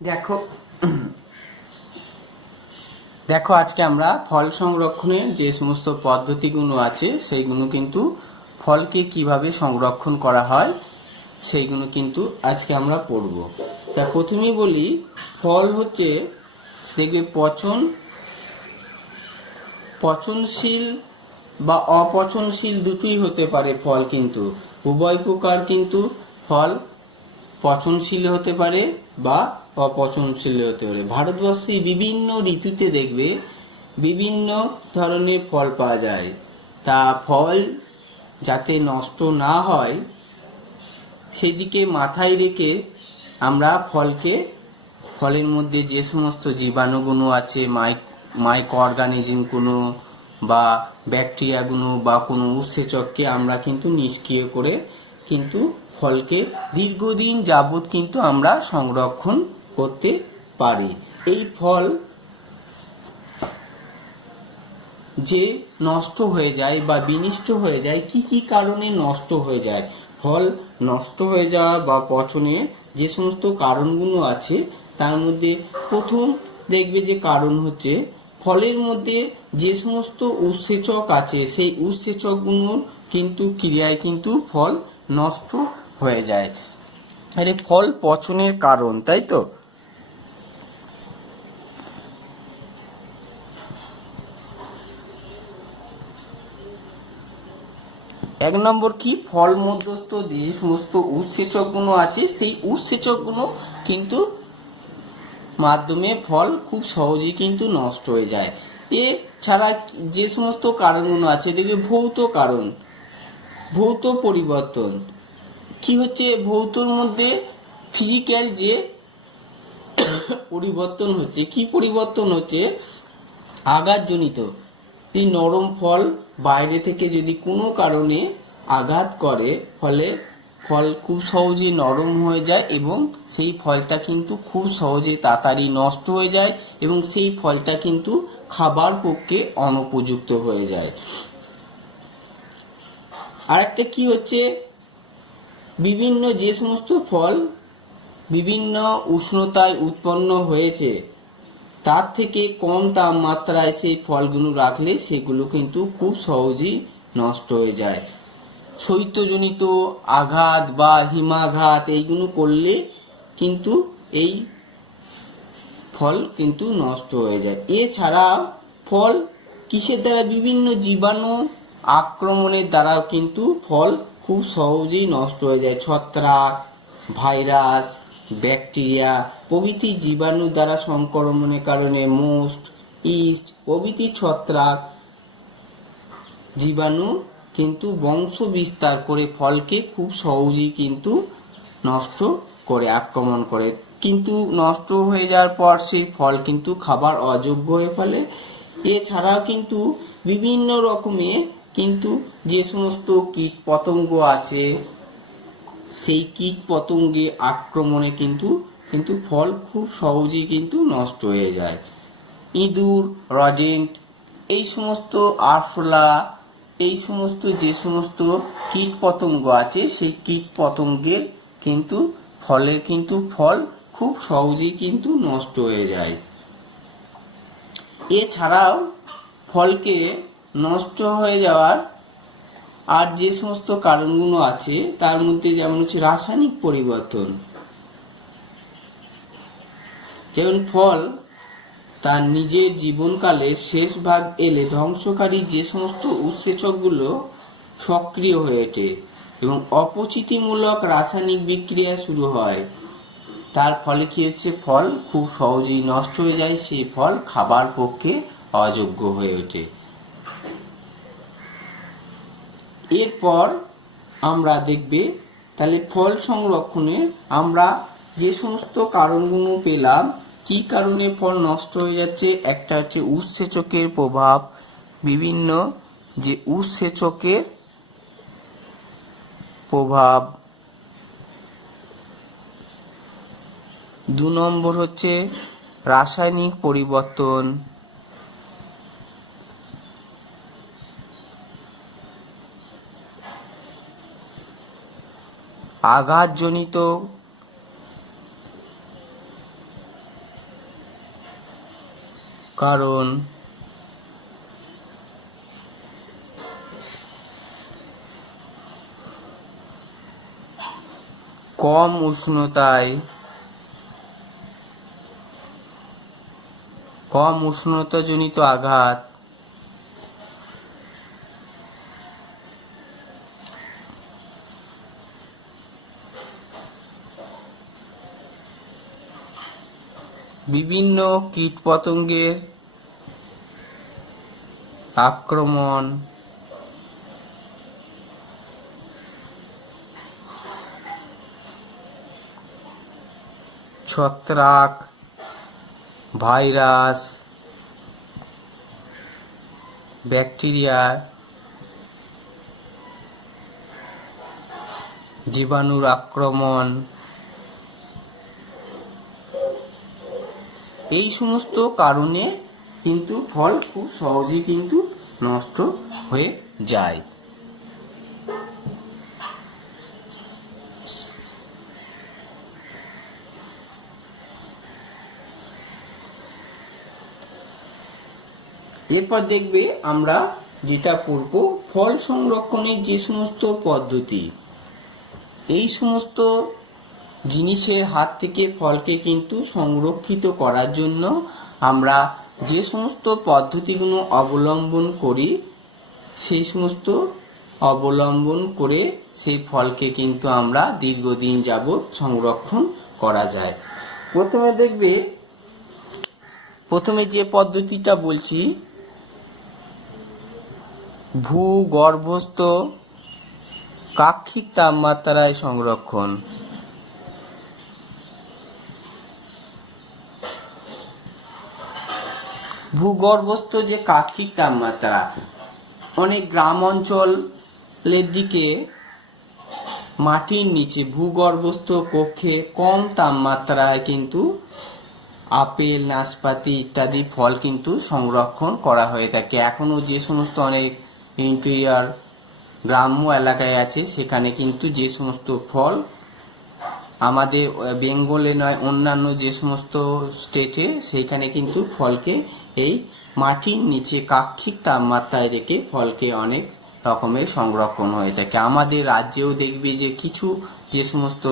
দেখো দেখো আজকে আমরা ফল সংরক্ষণের যে সমস্ত পদ্ধতিগুলো আছে সেইগুলো কিন্তু ফলকে কিভাবে সংরক্ষণ করা হয় সেইগুলো কিন্তু আজকে আমরা পড়ব। তা প্রথমেই বলি, ফল হচ্ছে দেখবে পচনশীল বা অপচনশীল দুটোই হতে পারে। ফল কিন্তু উভয় প্রকার কিন্তু ফল পচনশীল হতে পারে বা অপচনশীল হতে পারে। ভারতবর্ষে বিভিন্ন ঋতুতে দেখবে বিভিন্ন ধরনের ফল পাওয়া যায়। তা ফল যাতে নষ্ট না হয় সেদিকে মাথায় রেখে আমরা ফলের মধ্যে যে সমস্ত জীবাণুগুলো আছে, মাইক্রো অর্গানিজমগুলো বা ব্যাকটেরিয়াগুলো বা কোনো উৎসেচককে আমরা কিন্তু নিষ্ক্রিয় করে কিন্তু ফলকে দীর্ঘদিন যাবৎ কিন্তু আমরা সংরক্ষণ করতে পারি। এই ফল যে নষ্ট হয়ে যায় বা বিনষ্ট হয়ে যায়, কি কি কারণে নষ্ট হয়ে যায়? ফল নষ্ট হয়ে যাওয়া বা পচনের যে সমস্ত কারণগুলো আছে তার মধ্যে প্রথম দেখবে যে কারণ হচ্ছে ফলের মধ্যে যে সমস্ত উৎসেচক আছে সেই উৎসেচকগুলোর কিন্তু ক্রিয়ায় কিন্তু ফল নষ্ট হয়ে যায়। আরে ফল পচনের কারণ, তাই তো? এক নম্বর কি, ফল মধ্যস্থ যে সমস্ত উৎসেচকগুলো আছে সেই উৎসেচকগুলো কিন্তু মাধ্যমে ফল খুব সহজেই কিন্তু নষ্ট হয়ে যায়। এছাড়া যে সমস্ত কারণগুলো আছে দেখবে ভৌত পরিবর্তন। কি হচ্ছে ভৌতর মধ্যে ফিজিক্যাল যে পরিবর্তন হচ্ছে, কি পরিবর্তন হচ্ছে? আঘাতজনিত। এই নরম ফল বাইরে থেকে যদি কোনো কারণে আঘাত করে ফলে ফল খুব সহজে নরম হয়ে যায় এবং সেই ফলটা কিন্তু খুব সহজে তাড়াতাড়ি নষ্ট হয়ে যায় এবং সেই ফলটা কিন্তু খাবার পক্ষে অনুপযুক্ত হয়ে যায়। আরেকটা কি হচ্ছে, বিভিন্ন যে সমস্ত ফল বিভিন্ন উষ্ণতায় উৎপন্ন হয়েছে তার থেকে কম তাপমাত্রায় সেই ফলগুলো রাখলে সেগুলো কিন্তু খুব সহজেই নষ্ট হয়ে যায়। শৈত্যজনিত আঘাত বা হিমাঘাত এইগুলো করলে কিন্তু এই ফল কিন্তু নষ্ট হয়ে যায়। এছাড়া ফল কিসের দ্বারা, বিভিন্ন জীবাণু আক্রমণের দ্বারাও কিন্তু ফল খুব সহজেই নষ্ট হয়ে যায়। ছত্রাক, ভাইরাস, ব্যাকটেরিয়া প্রভৃতি জীবাণু দ্বারা সংক্রমণের কারণে মোস্ট, ইস্ট প্রভৃতি ছত্রাক জীবাণু কিন্তু বংশ বিস্তার করে ফলকে খুব সহজেই কিন্তু নষ্ট করে, আক্রমণ করে। কিন্তু নষ্ট হয়ে যাওয়ার পর সেই ফল কিন্তু খাবার অযোগ্য হয়ে ফেলে। এছাড়াও কিন্তু বিভিন্ন রকমের কিন্তু যে সমস্ত কীট পতঙ্গ আছে সেই কীট পতঙ্গে আক্রমণে কিন্তু ফল খুব সহজেই কিন্তু নষ্ট হয়ে যায়। ইঁদুর, রডেন্ট, এই সমস্ত আরশোলা, এই সমস্ত যে সমস্ত কীট পতঙ্গ আছে সেই কীট পতঙ্গের কিন্তু ফল খুব সহজেই কিন্তু নষ্ট হয়ে যায়। এছাড়াও ফলকে নষ্ট হয়ে যাওয়ার আর যে সমস্ত কারণগুলো আছে তার মধ্যে যেমন হচ্ছে রাসায়নিক পরিবর্তন। যেমন ফল তার নিজের জীবনকালের শেষ ভাগ এলে ধ্বংসকারী যে সমস্ত উৎসেচকগুলো সক্রিয় হয়ে ওঠে এবং অপচিতিমূলক রাসায়নিক বিক্রিয়া শুরু হয়। তার ফলে কি হচ্ছে, ফল খুব সহজেই নষ্ট হয়ে যায়, সেই ফল খাবার পক্ষে অযোগ্য হয়ে ওঠে। এরপর আমরা দেখবে তাহলে ফল সংরক্ষণে আমরা যে সমস্ত কারণগুলো পেলাম, কি কারণে ফল নষ্ট হয়ে যাচ্ছে। একটা হচ্ছে উৎসেচকের প্রভাব, বিভিন্ন যে উৎসেচকের প্রভাব। 2 নম্বর হচ্ছে রাসায়নিক পরিবর্তন। আঘাতজনিত কারণ কম উষ্ণতাজনিত আঘাত বিভিন্ন কীটপতঙ্গের আক্রমণ, ছত্রাক, ভাইরাস, ব্যাকটেরিয়া, জীবাণুর আক্রমণ, এই সমস্ত কারণে কিন্তু ফল খুব সহজেই কিন্তু নষ্ট হয়ে যায়। এরপর দেখবে আমরা যেটা করব, ফল সংরক্ষণের যে সমস্ত পদ্ধতি, এই সমস্ত জিনিসের হাত থেকে ফলকে কিন্তু সংরক্ষিত করার জন্য আমরা যে সমস্ত পদ্ধতিগুলো অবলম্বন করি, সেই সমস্ত অবলম্বন করে সেই ফলকে কিন্তু আমরা দীর্ঘদিন যাবৎ সংরক্ষণ করা যায়। প্রথমে যে পদ্ধতিটা বলছি, ভূগর্ভস্থ কাক্ষিক তাপমাত্রায় সংরক্ষণ। ভূগর্ভস্থ যে কাক্ষিক তাপমাত্রা, অনেক গ্রাম অঞ্চলের দিকে মাটির নিচে ভূগর্ভস্থ কক্ষে কম তাপমাত্রায় কিন্তু আপেল, নাশপাতি ইত্যাদি ফল কিন্তু সংরক্ষণ করা হয়ে থাকে। এখনো যে সমস্ত অনেক ইন্টেরিয়র গ্রাম্য এলাকায় আছে, সেখানে কিন্তু যে সমস্ত ফল আমাদের বেঙ্গলে নয়, অন্যান্য যে সমস্ত স্টেটে, সেইখানে কিন্তু ফলকে এই মাটির নিচে কাক্ষিক তাপমাত্রায় রেখে ফলকে অনেক রকমের সংরক্ষণ হয়ে থাকে। আমাদের রাজ্যেও দেখবে যে কিছু যে সমস্ত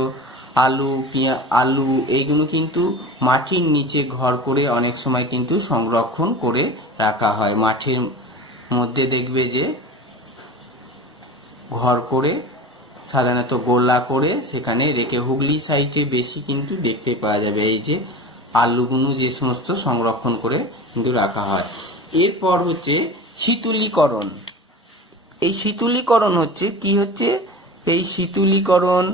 আলু এইগুলো কিন্তু মাটির নিচে ঘর করে অনেক সময় কিন্তু সংরক্ষণ করে রাখা হয়। মাঠের মধ্যে দেখবে যে ঘর করে, সাধারণত গোলা করে সেখানে রেখে, হুগলি সাইডে বেশি কিন্তু দেখতে পাওয়া যাবে এই যে আলুগুলো যে সমস্ত সংরক্ষণ করে কিন্তু রাখা হয়। এরপর হচ্ছে শীতলীকরণ। এই শীতলীকরণ হচ্ছে এই শীতলীকরণ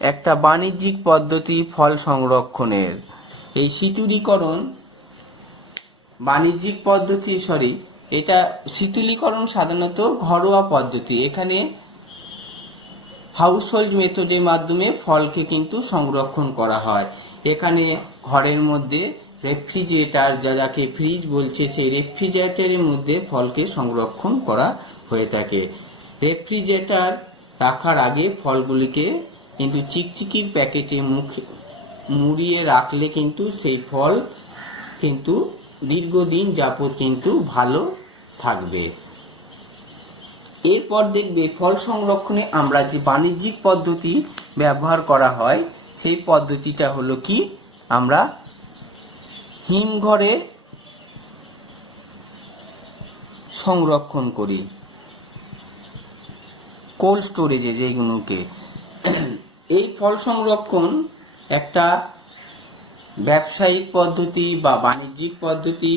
একটা বাণিজ্যিক পদ্ধতি ফল সংরক্ষণের। এই শীতলীকরণ বাণিজ্যিক পদ্ধতি, এটা শীতলীকরণ সাধারণত ঘরোয়া পদ্ধতি। এখানে হাউস হোল্ড মেথডের মাধ্যমে ফলকে কিন্তু সংরক্ষণ করা হয়। এখানে ঘরের মধ্যে রেফ্রিজারেটর, যাকে ফ্রিজ বলছে, সেই রেফ্রিজারেটরের মধ্যে ফলকে সংরক্ষণ করা হয়ে থাকে। রেফ্রিজারেটর রাখার আগে ফলগুলিকে কিন্তু চিকচিকির প্যাকেটে মুড়িয়ে রাখলে কিন্তু সেই ফল কিন্তু দীর্ঘদিন যাবত কিন্তু ভালো থাকবে। এরপর দেখবে ফল সংরক্ষণে আমরা যে বাণিজ্যিক পদ্ধতি ব্যবহার করা হয়, সেই পদ্ধতিটা হলো কি, আমরা হিমঘরে সংরক্ষণ করি, কোল্ড স্টোরেজে যেগুলোকে। এই ফল সংরক্ষণ একটা ব্যবসায়িক পদ্ধতি বা বাণিজ্যিক পদ্ধতি।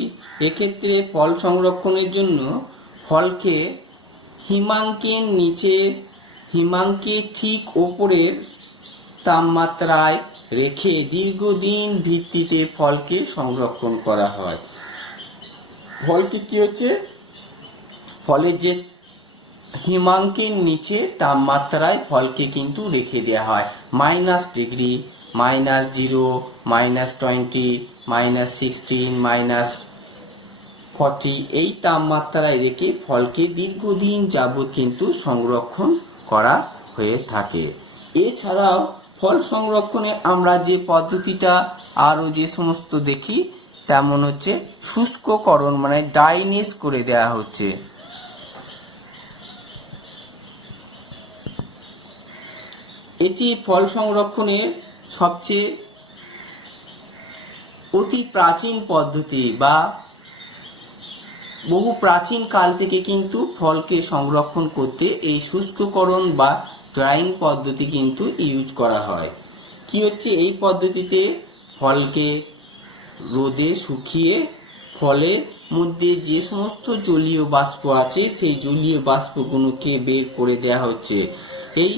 এক্ষেত্রে ফল সংরক্ষণের জন্য ফলকে হিমাঙ্কের ঠিক ওপরের তাপমাত্রায় রেখে দীর্ঘদিন ভিত্তিতে ফলকে সংরক্ষণ করা হয়। ফলকে কি হচ্ছে, ফলের যে হিমাঙ্কের নিচে তাপমাত্রায় ফলকে কিন্তু রেখে দেওয়া হয়, -ডিগ্রি, -0, -20, -16, -40 এই তাপমাত্রায় রেখে ফলকে দীর্ঘদিন যাবৎ কিন্তু সংরক্ষণ করা হয়ে থাকে। এছাড়াও ফল সংরক্ষণে আমরা যে পদ্ধতিটা আরও যে সমস্ত দেখি, তেমন হচ্ছে শুষ্ককরণ মানে ড্রাইনেস করে দেয়া হচ্ছে। এটি ফল সংরক্ষণের সবচেয়ে অতি প্রাচীন পদ্ধতি বা বহু প্রাচীন কাল থেকে কিন্তু ফলকে সংরক্ষণ করতে এই শুষ্ককরণ বা ড্রাইং পদ্ধতি কিন্তু ইউজ করা হয়। কি হচ্ছে, এই পদ্ধতিতে ফলকে রোদে শুকিয়ে ফলের মধ্যে যে সমস্ত জলীয় বাষ্প আছে সেই জলীয় বাষ্পগুলোকে বের করে দেওয়া হচ্ছে। এই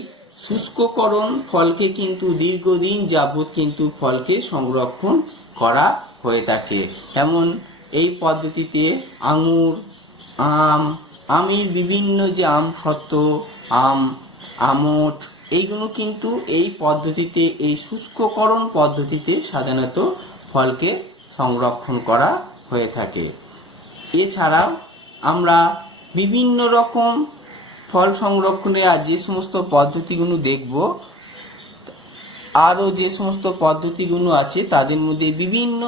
শুষ্ককরণ ফলকে কিন্তু দীর্ঘদিন যাবৎ কিন্তু ফলকে সংরক্ষণ করা হয়ে থাকে। যেমন এই পদ্ধতিতে আঙুর, আমের বিভিন্ন যে আমসত্ত্ব, আমট এইগুলো কিন্তু এই পদ্ধতিতে, এই শুষ্ককরণ পদ্ধতিতে সাধারণত ফলকে সংরক্ষণ করা হয়ে থাকে। এছাড়াও আমরা বিভিন্ন রকম ফল সংরক্ষণের আর যে সমস্ত পদ্ধতিগুলো দেখব, আরও যে সমস্ত পদ্ধতিগুলো আছে তাদের মধ্যে বিভিন্ন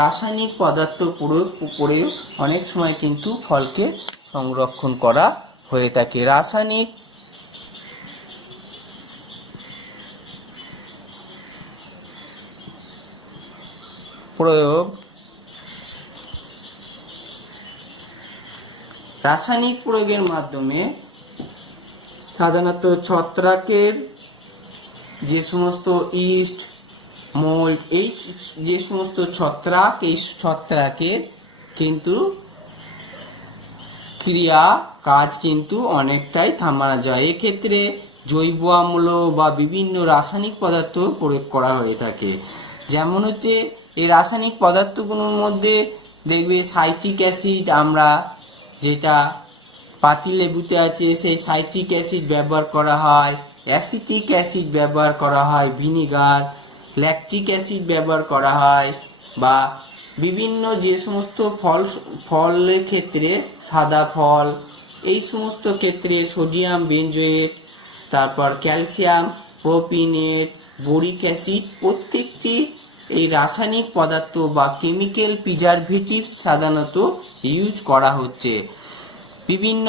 রাসায়নিক পদার্থ প্রয়োগ করে অনেক সময় কিন্তু ফলকে সংরক্ষণ করা হয়ে থাকে। রাসায়নিক প্রয়োগের মাধ্যমে সাধারণত ছত্রাকের যে সমস্ত ইস্ট, মোল্ড, এই যে সমস্ত ছত্রাক, এই ছত্রাকের কিন্তু ক্রিয়া কাজ কিন্তু অনেকটাই থামানো যায়। এক্ষেত্রে জৈব অম্ল বা বিভিন্ন রাসায়নিক পদার্থ প্রয়োগ করা হয়ে থাকে। যেমন হচ্ছে এই রাসায়নিক পদার্থগুলোর মধ্যে দেখবে সাইট্রিক অ্যাসিড, আমরা যেটা পাতিলেবুতে আছে সেই সাইট্রিক অ্যাসিড ব্যবহার করা হয়, অ্যাসিটিক অ্যাসিড ব্যবহার করা হয়, ভিনিগার, ল্যাকটিক অ্যাসিড ব্যবহার করা হয়, বা বিভিন্ন যে সমস্ত ফলের ক্ষেত্রে সাদা ফল, এই সমস্ত ক্ষেত্রে সোডিয়াম বেঞ্জোয়েট, তারপর ক্যালসিয়াম প্রোপিনেট, বোরিক অ্যাসিড, প্রত্যেকটি এই রাসায়নিক পদার্থ বা কেমিক্যাল প্রিজারভেটিভ সাধারণত ইউজ করা হচ্ছে বিভিন্ন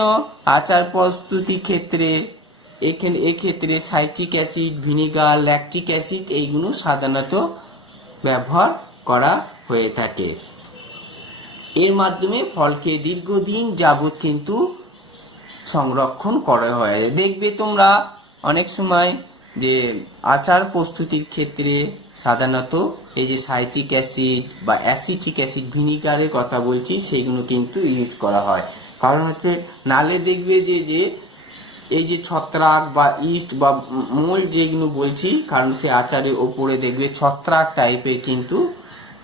আচার প্রস্তুতির ক্ষেত্রে। এক্ষেত্রে citric acid, vinegar, lactic acid এইগুলো সাধারণত ব্যবহার করা হয়ে থাকে। এর মাধ্যমে ফলকে দীর্ঘদিন যাবৎ কিন্তু সংরক্ষণ করা হয়। দেখবে তোমরা অনেক সময় যে আচার প্রস্তুতির ক্ষেত্রে সাধারণত এই যে সাইট্রিক অ্যাসিড বা অ্যাসিটিক অ্যাসিড, ভিনিগারের কথা বলছি, সেইগুলো কিন্তু ইউজ করা হয়। কারণ হচ্ছে নালে দেখবে যে এই যে ছত্রাক বা ইস্ট বা মোল্ড যেগুলো বলছি, কারণ সে আচারের ওপরে দেখবে ছত্রাক টাইপের কিন্তু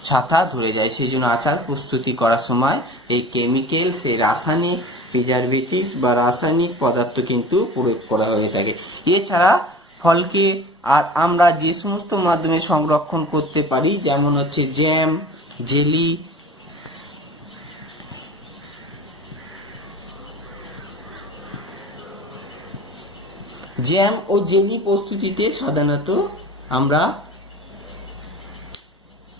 ছাতা ধরে যায়। সেই জন্য আচার প্রস্তুতি করার সময় এই কেমিক্যাল, সেই রাসায়নিক প্রিজারভেটিভস বা রাসায়নিক পদার্থ কিন্তু প্রয়োগ করা হয়ে থাকে। এছাড়া ফলকে আর আমরা যে সমস্ত মাধ্যমে সংরক্ষণ করতে পারি, যেমন হচ্ছে জ্যাম, জেলি, জ্যাম ও জেলি প্রস্তুতিতে সাধারণত আমরা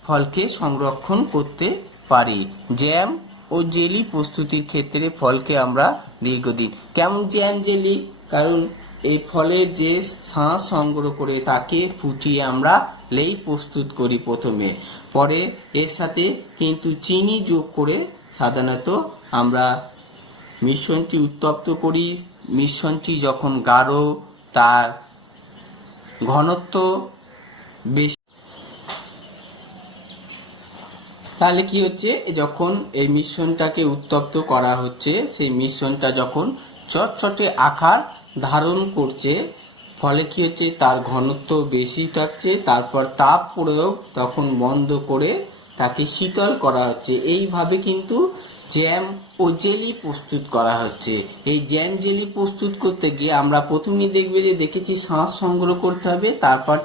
ফলকে সংরক্ষণ করতে পারি। জ্যাম ও জেলি প্রস্তুতির ক্ষেত্রে ফলকে আমরা দীর্ঘদিন, কেমন জ্যাম জেলি, কারণ এই ফলের যে শাঁস সংগ্রহ করে তাকে ফুটিয়ে আমরা লেই প্রস্তুত করি প্রথমে, পরে এর সাথে কিন্তু চিনি যোগ করে সাধারণত আমরা মিশ্রণটি উত্তপ্ত করি। মিশ্রণটি যখন গাঢ়, তার ঘনত্ব বেশি, তাহলে কি হচ্ছে, যখন এই মিশ্রণটাকে উত্তপ্ত করা হচ্ছে, সেই মিশ্রণটা যখন চটচটে আকার ধারণ করছে, ফলে কি হচ্ছে, তার ঘনত্ব বেশি থাকছে। তারপর তাপ প্রয়োগ তখন বন্ধ করে তাকে শীতল করা হচ্ছে। এইভাবে কিন্তু জ্যাম ও জেলি প্রস্তুত করা হচ্ছে। এই জ্যাম জেলি প্রস্তুত করতে গিয়ে আমরা প্রথমেই দেখবে যে দেখেছি শাঁস সংগ্রহ করতে হবে, তারপর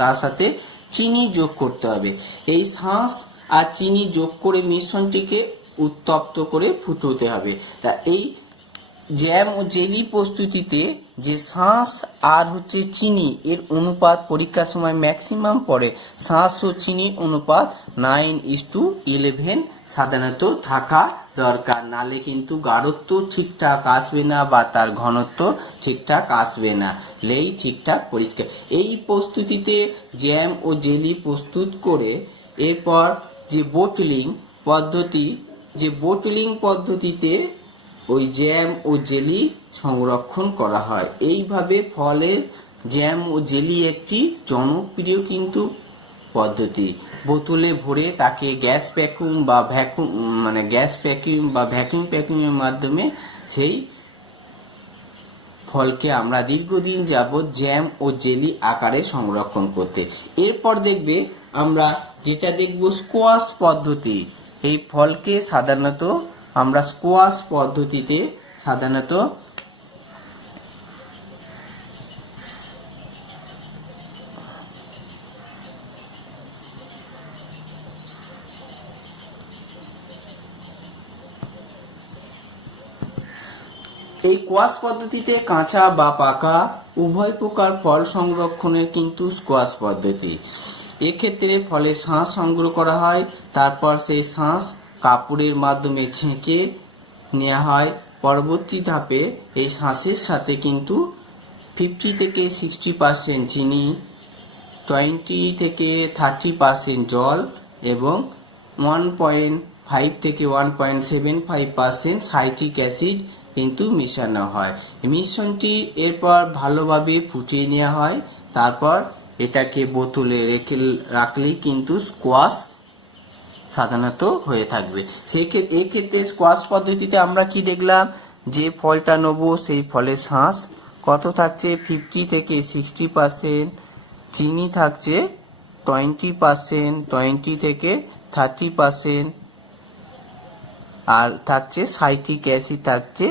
তার সাথে চিনি যোগ করতে হবে। এই শাঁস আর চিনি যোগ করে মিশ্রণটিকে উত্তপ্ত করে ফুটাতে হবে। তা এই জ্যাম ও জেলি প্রস্তুতিতে যে শাঁস আর হচ্ছে চিনি এর অনুপাত পরীক্ষার সময় ম্যাক্সিমাম পড়ে, শাঁস ও চিনির অনুপাত 9:11 সাধারণত থাকা দরকার, নালে কিন্তু গাঢ়ত্ব ঠিকঠাক আসবে না বা তার ঘনত্ব ঠিকঠাক আসবে না, লেই ঠিকঠাক পরিষ্কার। এই প্রস্তুতিতে জ্যাম ও জেলি প্রস্তুত করে এরপর যে বোটলিং পদ্ধতিতে ওই জ্যাম ও জেলি সংরক্ষণ করা হয়। এইভাবে ফলের জ্যাম ও জেলি একটি জনপ্রিয় কিন্তু পদ্ধতি। বোতলে ভরে তাকে গ্যাস ভ্যাকুমের মাধ্যমে সেই ফলকে আমরা দীর্ঘদিন যাবৎ জ্যাম ও জেলি আকারে সংরক্ষণ করতে। এরপর আমরা যেটা দেখব স্কোয়াশ পদ্ধতি। এই ফলকে সাধারণত আমরা স্কোয়াশ পদ্ধতিতে সাধারণত এই স্কোয়াশ পদ্ধতিতে কাঁচা বা পাকা উভয় প্রকার ফল সংরক্ষণের কিন্তু স্কোয়াশ পদ্ধতি। এক্ষেত্রে ফলের শাঁস সংগ্রহ করা হয়, তারপর সেই শাঁস কাপড়ের মাধ্যমে ছেঁকে নেওয়া হয়। পরবর্তী ধাপে এই শাঁসের সাথে কিন্তু 50 থেকে 60% চিনি, 20 থেকে 30% জল এবং 1.5 থেকে 1.75% সাইট্রিক অ্যাসিড কিন্তু মেশানো হয়। মিশ্রণটি এরপর ভালোভাবে ফুটিয়ে নেওয়া হয়, তারপর এটাকে বোতলে রাখলেই কিন্তু স্কোয়াশ সাধারণত হয়ে থাকবে। এক্ষেত্রে স্কোয়াশ পদ্ধতিতে আমরা কি দেখলাম, যে ফলটা নেবো সেই ফলের শাঁস কত থাকছে 50 থেকে 60%, চিনি থাকছে 20%, 20 থেকে 30%, আর থাকছে সাইট্রিক অ্যাসিড থাকছে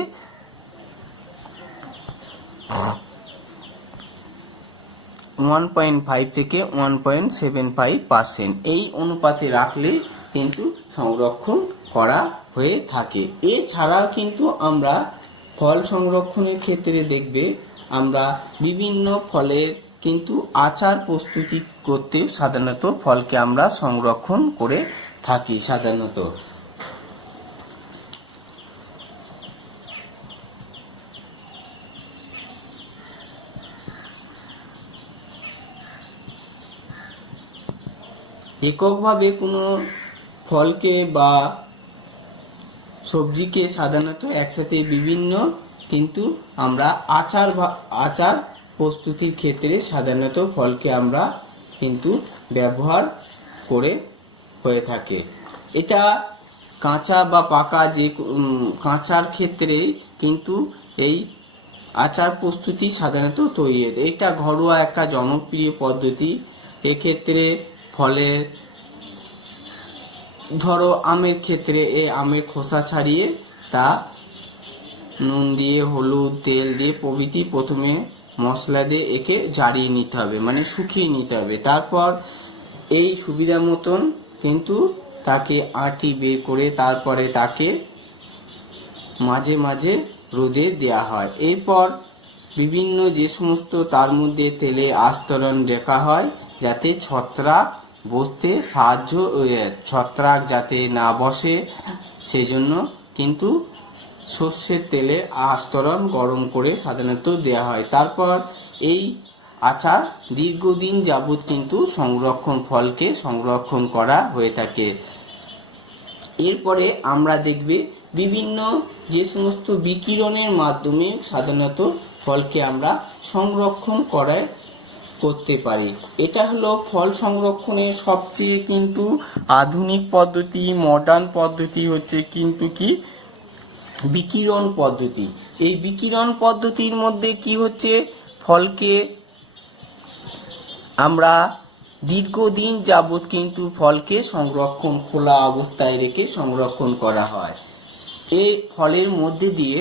1.5 থেকে 1.75%। এই অনুপাতে রাখলে কিন্তু সংরক্ষণ করা হয়ে থাকে। এছাড়াও কিন্তু আমরা ফল সংরক্ষণের ক্ষেত্রে আমরা বিভিন্ন ফলের কিন্তু আচার প্রস্তুতি করতে সাধারণত ফলকে আমরা সংরক্ষণ করে থাকি। সাধারণত এককভাবে কোনো ফলকে বা সবজিকে সাধারণত একসাথে বিভিন্ন কিন্তু আমরা আচার প্রস্তুতির ক্ষেত্রে সাধারণত ফলকে আমরা কিন্তু ব্যবহার করে হয়ে থাকে। এটা কাঁচা বা পাকা যে কাঁচার ক্ষেত্রে কিন্তু এই আচার প্রস্তুতি সাধারণত তৈরি হয়। এটা ঘরোয়া একটা জনপ্রিয় পদ্ধতি। এক্ষেত্রে ফলের ধরো আমের ক্ষেত্রে আমের খোসা ছাড়িয়ে তা নুন দিয়ে, হলুদ, তেল দিয়ে প্রভৃতি প্রথমে মশলা দিয়ে একে জ্বারিয়ে নিতে হবে, মানে শুকিয়ে নিতে হবে। তারপর এই সুবিধা মতন কিন্তু তাকে আঁটি বের করে তারপরে তাকে মাঝে মাঝে রোদে দেওয়া হয়। এরপর বিভিন্ন যে সমস্ত তার মধ্যে তেলে আস্তরণ রেখা হয় যাতে ছত্রাক যাতে না বসে, সেজন্য কিন্তু সর্ষের তেলে আস্তরণ গরম করে সাধারণত দেওয়া হয়। তারপর এই আচার দীর্ঘদিন যাবৎ কিন্তু ফলকে সংরক্ষণ করা হয়ে থাকে। এরপরে আমরা বিভিন্ন যে সমস্ত বিকিরণের মাধ্যমে সাধারণত ফলকে আমরা সংরক্ষণ করতে পারি। এটা হলো ফল সংরক্ষণের সবচেয়ে কিন্তু আধুনিক পদ্ধতি, মডার্ন পদ্ধতি হচ্ছে কিন্তু কি বিকিরণ পদ্ধতি। এই বিকিরণ পদ্ধতির মধ্যে কি হচ্ছে, ফলকে আমরা দীর্ঘদিন যাবৎ কিন্তু ফলকে খোলা অবস্থায় রেখে সংরক্ষণ করা হয়। এই ফলের মধ্যে দিয়ে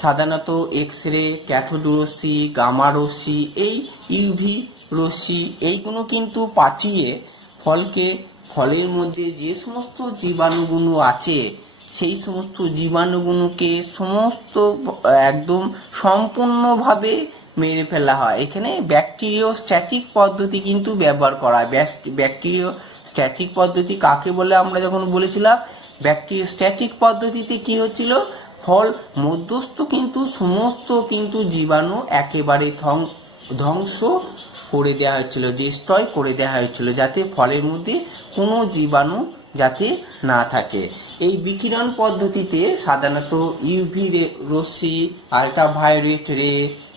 সাধারণত এক্স রে, ক্যাথোড রশ্মি, গামা রশ্মি, এই ইউভি রশ্মি এইগুলো কিন্তু পাঠিয়ে ফলের মধ্যে যে সমস্ত জীবাণুগুলো আছে সেই সমস্ত জীবাণুগুলোকে একদম সম্পূর্ণভাবে মেরে ফেলা হয়। এখানে ব্যাকটেরিওস্ট্যাটিক পদ্ধতি কিন্তু ব্যবহার করা হয়। ব্যাকটেরিওস্ট্যাটিক পদ্ধতি কাকে বলে আমরা যখন বলেছিলাম, ব্যাকটেরিওস্ট্যাটিক পদ্ধতিতে কি হচ্ছিল, ফল মধ্যস্থ কিন্তু সমস্ত কিন্তু জীবাণু একেবারে ধ্বংস করে দেওয়া হচ্ছিল, ডিস্ট্রয় করে দেওয়া হচ্ছিল, যাতে ফলের মধ্যে কোনো জীবাণু যাতে না থাকে। এই বিকিরণ পদ্ধতিতে সাধারণত ইউভি রশ্মি, আল্ট্রাভায়োলেট রে,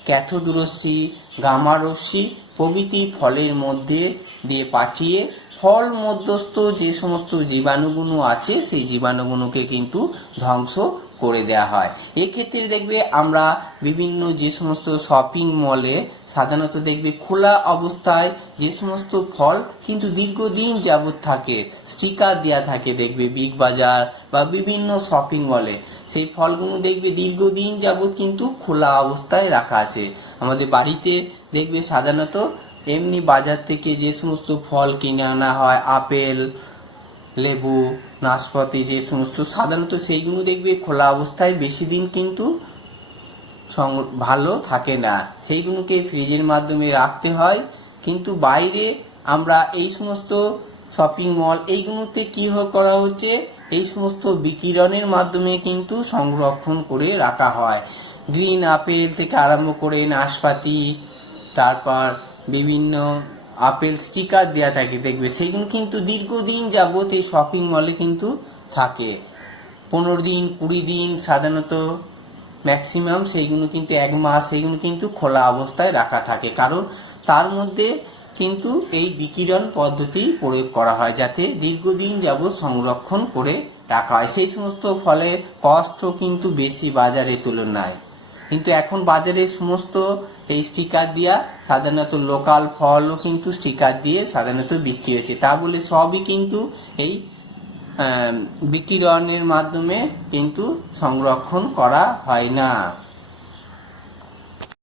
ক্যাথোড রশ্মি, গামা রশ্মি প্রভৃতি ফলের মধ্যে দিয়ে পাঠিয়ে ফল মধ্যস্থ যে সমস্ত জীবাণুগুলো আছে সেই জীবাণুগুলোকে কিন্তু ধ্বংস করে দেওয়া হয়। এক্ষেত্রে দেখবে আমরা বিভিন্ন যে সমস্ত শপিং মলে সাধারণত দেখবে খোলা অবস্থায় যে সমস্ত ফল কিন্তু দীর্ঘদিন যাবৎ থাকে, স্টিকার দেওয়া থাকে, দেখবে বিগ বাজার বা বিভিন্ন শপিং মলে সেই ফলগুলো দেখবে দীর্ঘদিন যাবৎ কিন্তু খোলা অবস্থায় রাখা আছে। আমাদের বাড়িতে দেখবে সাধারণত এমনি বাজার থেকে যে সমস্ত ফল কিনে আনা হয়, আপেল, লেবু, নাশপাতি, যে সমস্ত সাধারণত সেইগুলো দেখবে খোলা অবস্থায় বেশি দিন কিন্তু ভালো থাকে না, সেইগুলোকে ফ্রিজের মাধ্যমে রাখতে হয়। কিন্তু বাইরে আমরা এই সমস্ত শপিং মল এইগুলোতে কি করা হচ্ছে, এই সমস্ত বিকিরণের মাধ্যমে কিন্তু সংরক্ষণ করে রাখা হয়। গ্রিন আপেল থেকে আরম্ভ করে নাশপাতি, তারপর বিভিন্ন আপেল স্টিকার দেওয়া থাকে দেখবে, সেইগুলো কিন্তু দীর্ঘদিন যাবত এই শপিং মলে কিন্তু থাকে, 15 দিন 20 দিন সাধারণত ম্যাক্সিমাম, সেইগুলো কিন্তু 1 মাস সেইগুলো কিন্তু খোলা অবস্থায় রাখা থাকে। কারণ তার মধ্যে কিন্তু এই বিকিরণ পদ্ধতি প্রয়োগ করা হয় যাতে দীর্ঘদিন যাবত সংরক্ষণ করে রাখা হয়। সেই সমস্ত ফলের কস্টও কিন্তু বেশি বাজারের তুলনায়। কিন্তু এখন বাজারে সমস্ত এই স্টিকার দিয়া সাধারণত লোকাল ফলও কিন্তু স্টিকার দিয়ে সাধারণত বিক্রি হচ্ছে। তা বলে সবই কিন্তু এই বিকিরণের মাধ্যমে কিন্তু সংরক্ষণ করা হয় না।